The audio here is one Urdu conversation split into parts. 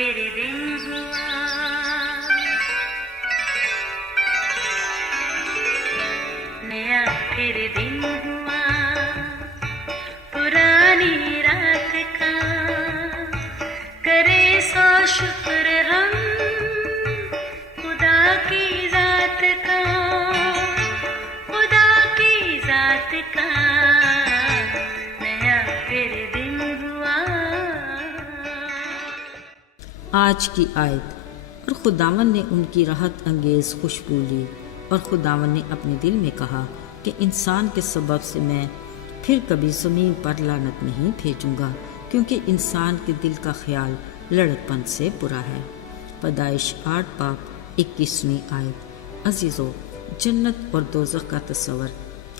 پھر دن ہوا، نیا پھر دن ہوا، پرانی رات کا کرے سو شکر ہم خدا کی ذات کا، خدا کی ذات کا نیا پھر دن ہوا۔ آج کی آیت، اور خداوند نے ان کی راحت انگیز خوشبو لی، اور خداوند نے اپنے دل میں کہا کہ انسان کے سبب سے میں پھر کبھی زمین پر لعنت نہیں بھیجوں گا، کیونکہ انسان کے دل کا خیال لڑکپن سے برا ہے۔ پیدائش 8 باب 21ویں آیت۔ عزیزو، جنت اور دوزخ کا تصور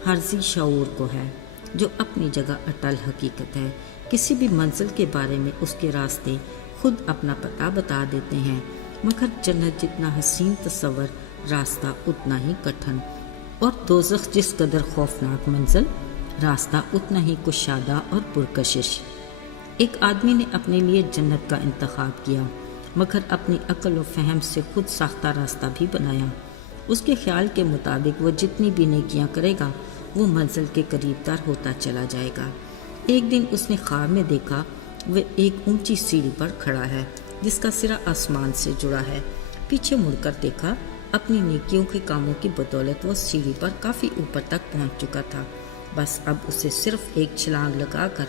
ہر ذی شعور کو ہے، جو اپنی جگہ اٹل حقیقت ہے۔ کسی بھی منزل کے بارے میں اس کے راستے خود اپنا پتہ بتا دیتے ہیں، مگر جنت جتنا حسین تصور، راستہ اتنا ہی کٹھن، اور دوزخ جس قدر خوفناک منزل، راستہ اتنا ہی کشادہ اور پرکشش۔ ایک آدمی نے اپنے لیے جنت کا انتخاب کیا، مگر اپنی عقل و فہم سے خود ساختہ راستہ بھی بنایا۔ اس کے خیال کے مطابق وہ جتنی بھی نیکیاں کرے گا، وہ منزل کے قریب تر ہوتا چلا جائے گا۔ ایک دن اس نے خواب میں دیکھا وہ ایک اونچی سیڑھی پر کھڑا ہے جس کا سرا آسمان سے جڑا ہے۔ پیچھے مڑ کر دیکھا، اپنی نیکیوں کے کاموں کی بدولت وہ سیڑھی پر کافی اوپر تک پہنچ چکا تھا۔ بس اب اسے صرف ایک چھلانگ لگا کر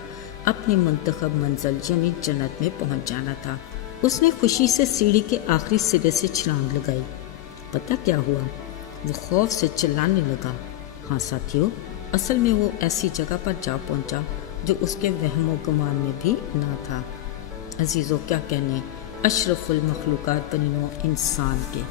اپنی منتخب منزل یعنی جنت میں پہنچ جانا تھا۔ اس نے خوشی سے سیڑھی کے آخری سرے سے چھلانگ لگائی۔ پتہ کیا ہوا؟ وہ خوف سے چلانے لگا۔ ہاں ساتھیو، اصل میں وہ ایسی جگہ پر جا پہنچا جو اس کے وہم و گمان میں بھی نہ تھا۔ عزیزو، کیا کہنے اشرف المخلوقات بنی نوع انسان کے،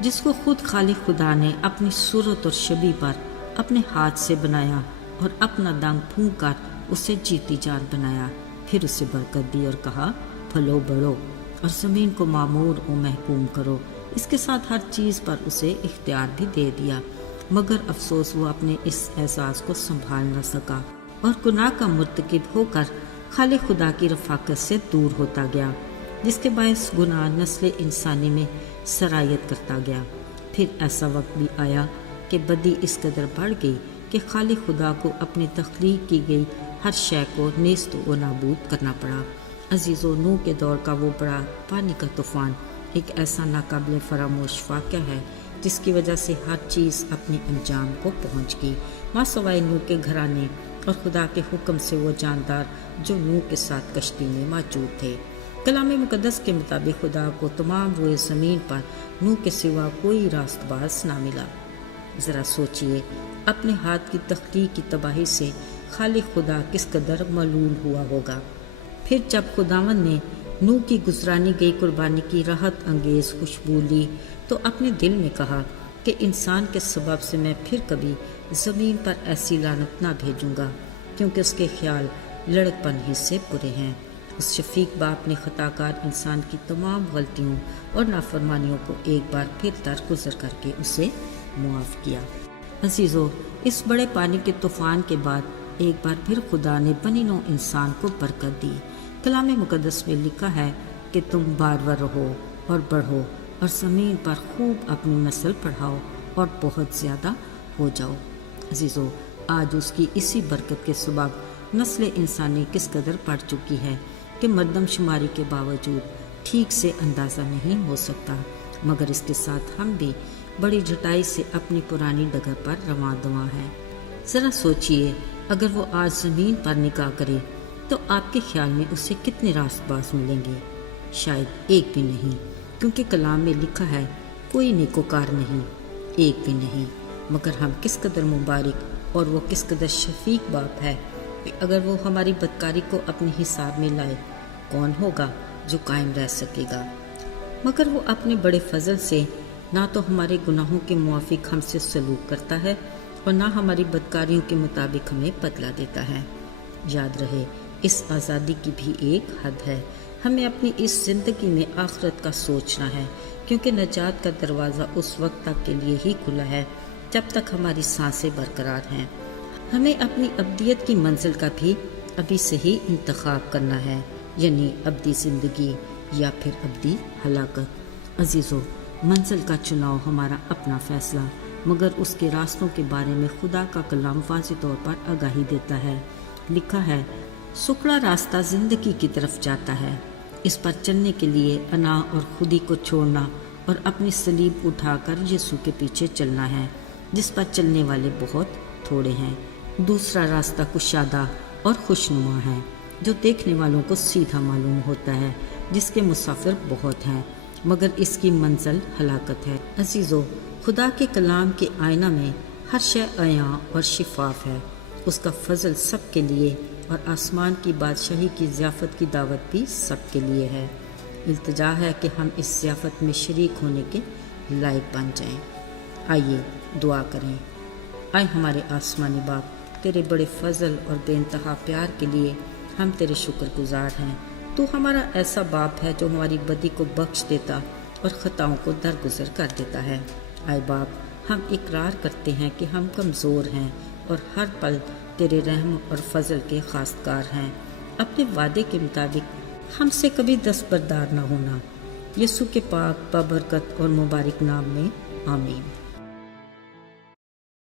جس کو خود خالق خدا نے اپنی صورت اور شبیہ پر اپنے ہاتھ سے بنایا اور اپنا دانگ پھونک کر اسے جیتی جان بنایا، پھر اسے برکت دی اور کہا پھلو بڑھو اور زمین کو معمور و محکوم کرو۔ اس کے ساتھ ہر چیز پر اسے اختیار بھی دے دیا، مگر افسوس وہ اپنے اس احساس کو سنبھال نہ سکا اور گناہ کا مرتکب ہو کر خالق خدا کی رفاقت سے دور ہوتا گیا، جس کے باعث گناہ نسل انسانی میں سرایت کرتا گیا۔ پھر ایسا وقت بھی آیا کہ بدی اس قدر بڑھ گئی کہ خالق خدا کو اپنی تخلیق کی گئی ہر شے کو نیست و نابود کرنا پڑا۔ عزیزو، نوح کے دور کا وہ بڑا پانی کا طوفان ایک ایسا ناقابل فراموش واقعہ ہے جس کی وجہ سے ہر چیز اپنے انجام کو پہنچ گئی، ماں سوائے نوح کے گھرانے اور خدا کے حکم سے وہ جاندار جو نوح کے ساتھ کشتی میں موجود تھے۔ کلام مقدس کے مطابق خدا کو تمام روئے زمین پر نوح کے سوا کوئی راست باز نہ ملا۔ ذرا سوچئے، اپنے ہاتھ کی تخلیق کی تباہی سے خالق خدا کس قدر ملول ہوا ہوگا۔ پھر جب خداوند نے نوح کی گزرانی گئی قربانی کی راحت انگیز خوشبو لی تو اپنے دل میں کہا کہ انسان کے سبب سے میں پھر کبھی زمین پر ایسی لعنت نہ بھیجوں گا، کیونکہ اس کے خیال لڑکپن ہی سے برے ہیں۔ اس شفیق باپ نے خطا کار انسان کی تمام غلطیوں اور نافرمانیوں کو ایک بار پھر درگزر کر کے اسے معاف کیا۔ عزیزو، اس بڑے پانی کے طوفان کے بعد ایک بار پھر خدا نے بنی نوع انسان کو برکت دی۔ کلام مقدس میں لکھا ہے کہ تم بارور رہو اور بڑھو اور زمین پر خوب اپنی نسل بڑھاؤ اور بہت زیادہ ہو جاؤ۔ عزیزو، آج اس کی اسی برکت کے سبب نسل انسانی کس قدر بڑھ چکی ہے کہ مردم شماری کے باوجود ٹھیک سے اندازہ نہیں ہو سکتا، مگر اس کے ساتھ ہم بھی بڑی جھٹائی سے اپنی پرانی ڈگر پر رواں دواں ہیں۔ ذرا سوچئے، اگر وہ آج زمین پر نکاح کرے تو آپ کے خیال میں اسے کتنے راست باز ملیں گے؟ شاید ایک بھی نہیں، کیونکہ کلام میں لکھا ہے کوئی نیکوکار نہیں، ایک بھی نہیں۔ مگر ہم کس قدر مبارک اور وہ کس قدر شفیق باپ ہے کہ اگر وہ ہماری بدکاری کو اپنے حساب میں لائے، کون ہوگا جو قائم رہ سکے گا؟ مگر وہ اپنے بڑے فضل سے نہ تو ہمارے گناہوں کے موافق ہم سے سلوک کرتا ہے اور نہ ہماری بدکاریوں کے مطابق ہمیں بدلہ دیتا ہے۔ یاد رہے، اس آزادی کی بھی ایک حد ہے۔ ہمیں اپنی اس زندگی میں آخرت کا سوچنا ہے، کیونکہ نجات کا دروازہ اس وقت تک کے لیے ہی کھلا ہے جب تک ہماری سانسیں برقرار ہیں۔ ہمیں اپنی ابدیت کی منزل کا بھی ابھی سے ہی انتخاب کرنا ہے، یعنی ابدی زندگی، یا پھر ابدی ہلاکت۔ عزیزو، منزل کا چناؤ ہمارا اپنا فیصلہ، مگر اس کے راستوں کے بارے میں خدا کا کلام واضح طور پر آگاہی دیتا ہے۔ لکھا ہے، سکڑا راستہ زندگی کی طرف جاتا ہے، اس پر چلنے کے لیے انا اور خودی کو چھوڑنا اور اپنی صلیب اٹھا کر یسوع کے پیچھے چلنا ہے، جس پر چلنے والے بہت تھوڑے ہیں۔ دوسرا راستہ کشادہ اور خوشنما ہے، جو دیکھنے والوں کو سیدھا معلوم ہوتا ہے، جس کے مسافر بہت ہیں، مگر اس کی منزل ہلاکت ہے۔ عزیزو، خدا کے کلام کے آئینہ میں ہر شے عیاں اور شفاف ہے۔ اس کا فضل سب کے لیے اور آسمان کی بادشاہی کی ضیافت کی دعوت بھی سب کے لیے ہے۔ التجا ہے کہ ہم اس ضیافت میں شریک ہونے کے لائق بن جائیں۔ آئیے دعا کریں۔ اے ہمارے آسمانی باپ، تیرے بڑے فضل اور بے انتہا پیار کے لیے ہم تیرے شکر گزار ہیں۔ تو ہمارا ایسا باپ ہے جو ہماری بدی کو بخش دیتا اور خطاؤں کو درگزر کر دیتا ہے۔ اے باپ، ہم اقرار کرتے ہیں کہ ہم کمزور ہیں اور ہر پل تیرے رحم اور فضل کے خواستگار ہیں۔ اپنے وعدے کے مطابق ہم سے کبھی دستبردار نہ ہونا۔ یسوع کے پاک بابرکت اور مبارک نام میں آمین۔